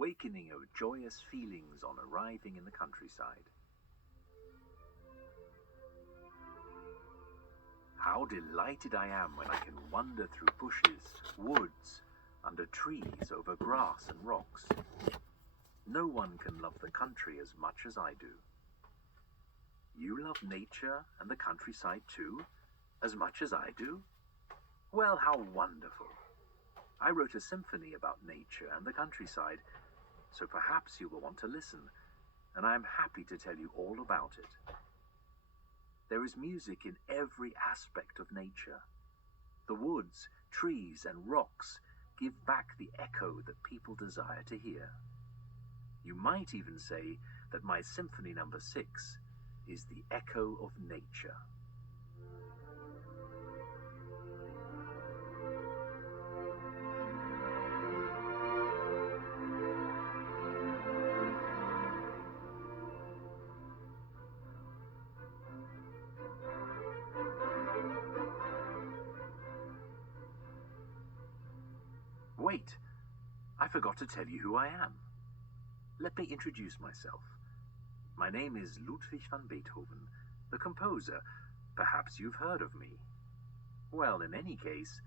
awakening of joyous feelings on arriving in the countryside. How delighted I am when I can wander through bushes, woods, under trees, over grass and rocks. No one can love the country as much as I do. You love nature and the countryside too, as much as I do? Well, how wonderful. I wrote a symphony about nature and the countryside, so perhaps you will want to listen, and I am happy to tell you all about it. There is music in every aspect of nature. The woods, trees, and rocks give back the echo that people desire to hear. You might even say that my Symphony No. 6 is the echo of nature. Wait, I forgot to tell you who I am. Let me introduce myself. My name is Ludwig van Beethoven, the composer. Perhaps you've heard of me. Well, in any case,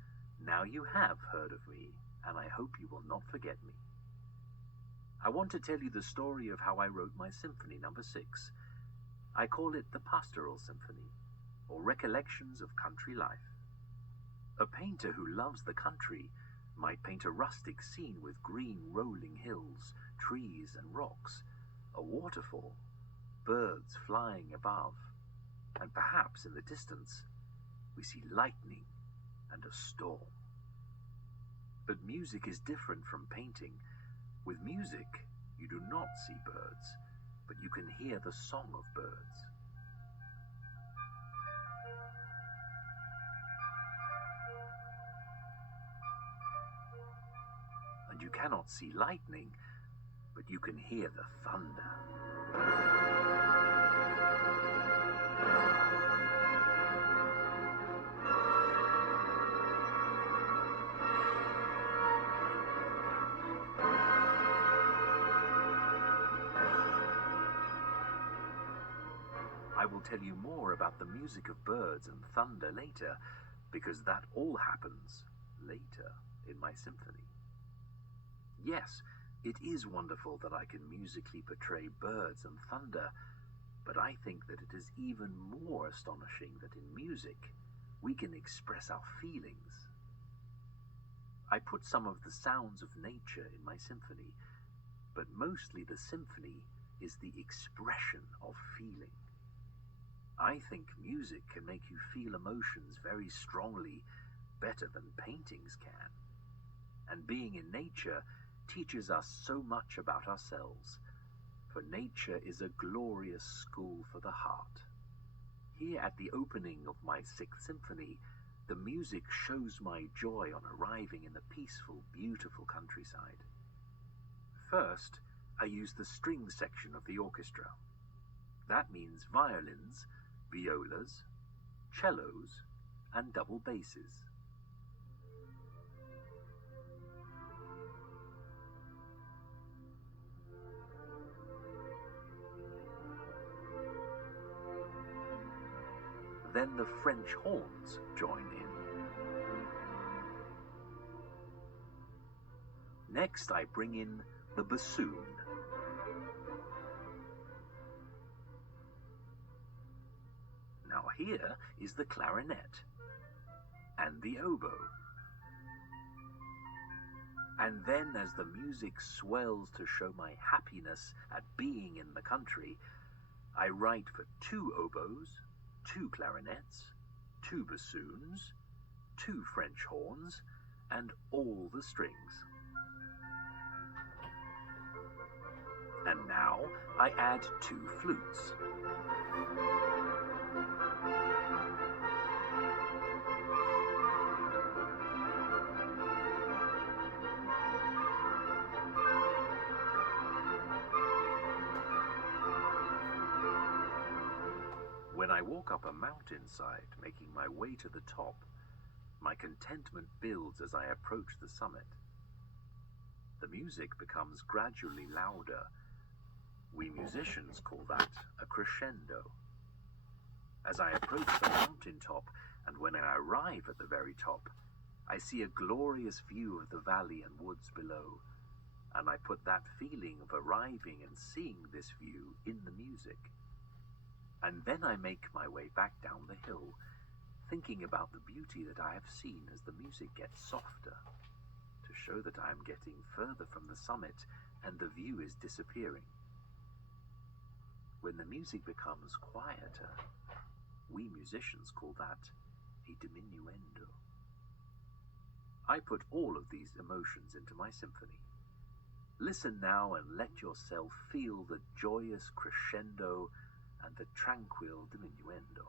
now you have heard of me, and I hope you will not forget me. I want to tell you the story of how I wrote my Symphony No. 6. I call it the Pastoral Symphony, or Recollections of Country Life. A painter who loves the country might paint a rustic scene with green rolling hills, trees and rocks, a waterfall, birds flying above, and perhaps in the distance we see lightning and a storm. But music is different from painting. With music, you do not see birds, but you can hear the song of birds. And you cannot see lightning, but you can hear the thunder. I will tell you more about the music of birds and thunder later, because that all happens later in my symphony. Yes, it is wonderful that I can musically portray birds and thunder, but I think that it is even more astonishing that in music we can express our feelings. I put some of the sounds of nature in my symphony, but mostly the symphony is the expression of feeling. I think music can make you feel emotions very strongly, better than paintings can. And being in nature teaches us so much about ourselves, for nature is a glorious school for the heart. Here at the opening of my 6th symphony, the music shows my joy on arriving in the peaceful, beautiful countryside. First, I use the string section of the orchestra. That means violins, violas, cellos, and double basses. Then the French horns join in. Next, I bring in the bassoon. Now here is the clarinet and the oboe. And then, as the music swells to show my happiness at being in the country, I write for 2 oboes, 2 clarinets, 2 bassoons, 2 French horns, and all the strings. And now I add 2 flutes. When I walk up a mountainside, making my way to the top, my contentment builds as I approach the summit. The music becomes gradually louder. We musicians call that a crescendo. As I approach the mountain top, and when I arrive at the very top, I see a glorious view of the valley and woods below, and I put that feeling of arriving and seeing this view in the music. And then I make my way back down the hill, thinking about the beauty that I have seen as the music gets softer, to show that I am getting further from the summit and the view is disappearing. When the music becomes quieter, we musicians call that a diminuendo. I put all of these emotions into my symphony. Listen now and let yourself feel the joyous crescendo and the tranquil diminuendo.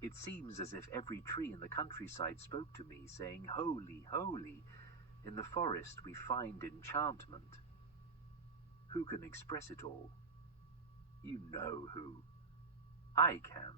It seems as if every tree in the countryside spoke to me, saying, "Holy, holy, in the forest we find enchantment." Who can express it all? You know who. I can.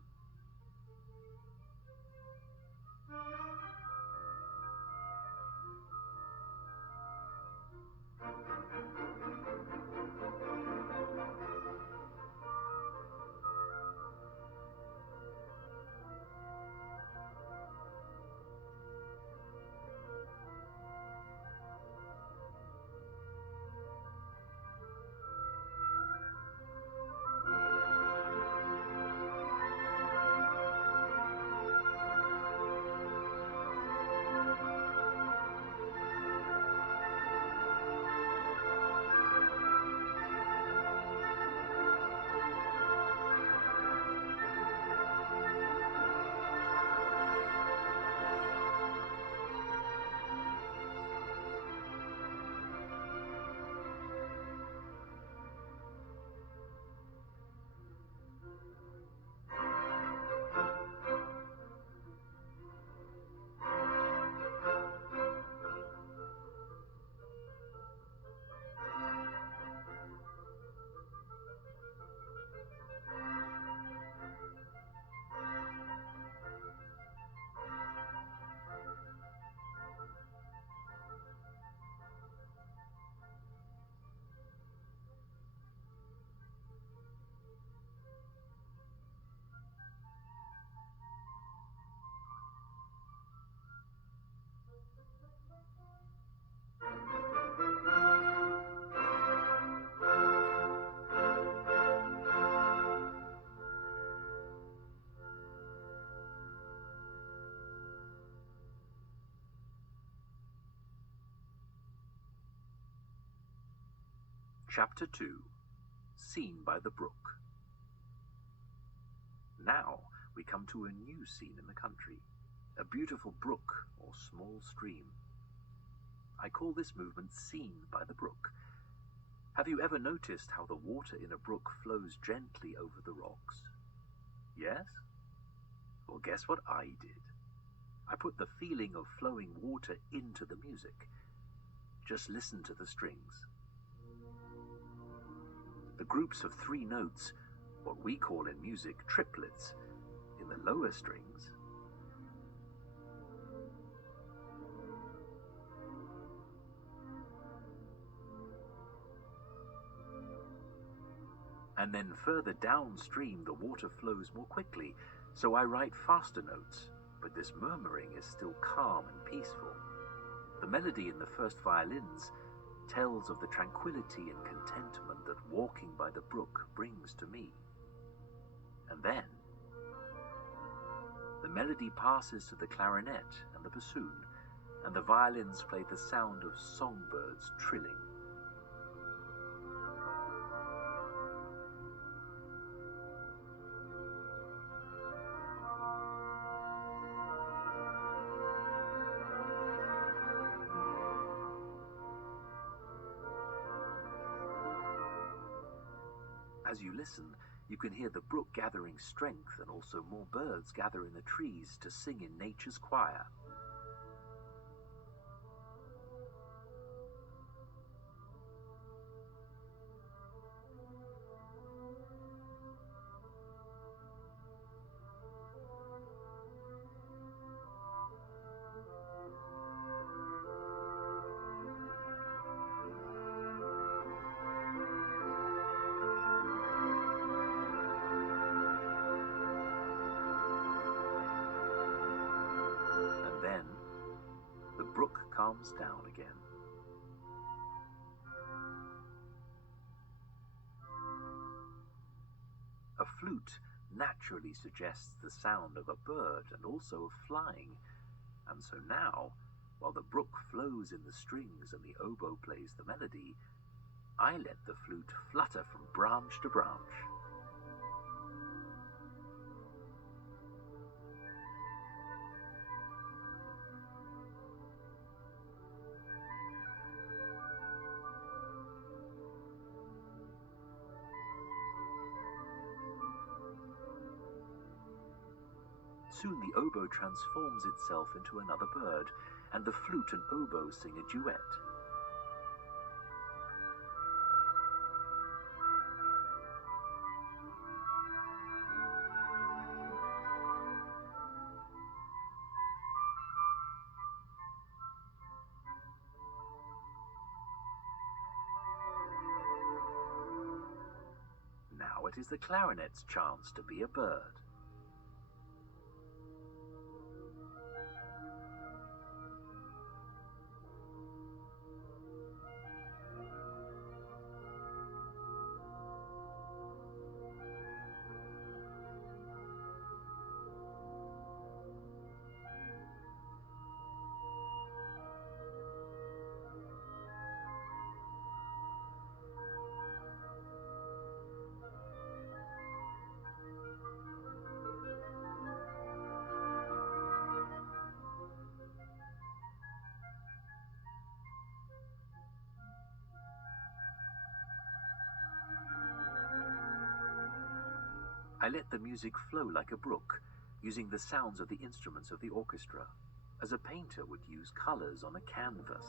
Chapter 2. Scene by the Brook. Now we come to a new scene in the country, a beautiful brook or small stream. I call this movement Scene by the Brook. Have you ever noticed how the water in a brook flows gently over the rocks? Yes? Well, guess what I did? I put the feeling of flowing water into the music. Just listen to the strings. The groups of 3 notes, what we call in music triplets, in the lower strings, And then further downstream the water flows more quickly, so I write faster notes, but this murmuring is still calm and peaceful. The melody in the first violins tells of the tranquility and contentment that walking by the brook brings to me. And then the melody passes to the clarinet and the bassoon, and the violins play the sound of songbirds trilling. As you listen, you can hear the brook gathering strength, and also more birds gather in the trees to sing in nature's choir. Then the brook calms down again. A flute naturally suggests the sound of a bird and also of flying, and so now, while the brook flows in the strings and the oboe plays the melody, I let the flute flutter from branch to branch. Soon the oboe transforms itself into another bird, and the flute and oboe sing a duet. Now it is the clarinet's chance to be a bird. I let the music flow like a brook, using the sounds of the instruments of the orchestra, as a painter would use colors on a canvas.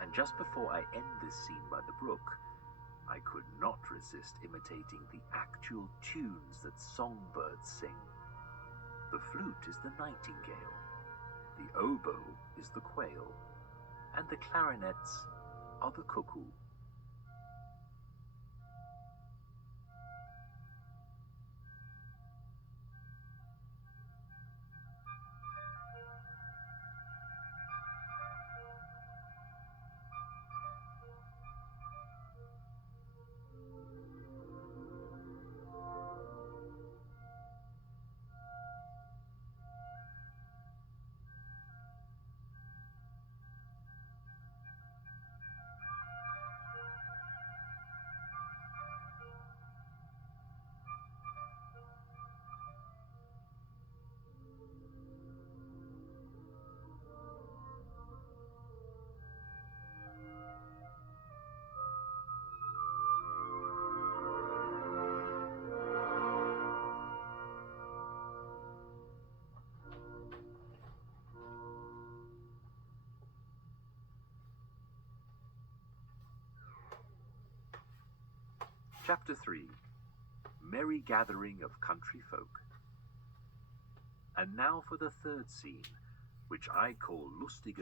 And just before I end this scene by the brook, I could not resist imitating the actual tunes that songbirds sing. The flute is the nightingale, the oboe is the quail, and the clarinets are the cuckoo. Chapter 3. Merry Gathering of Country Folk. And now for the third scene, which I call Lustiges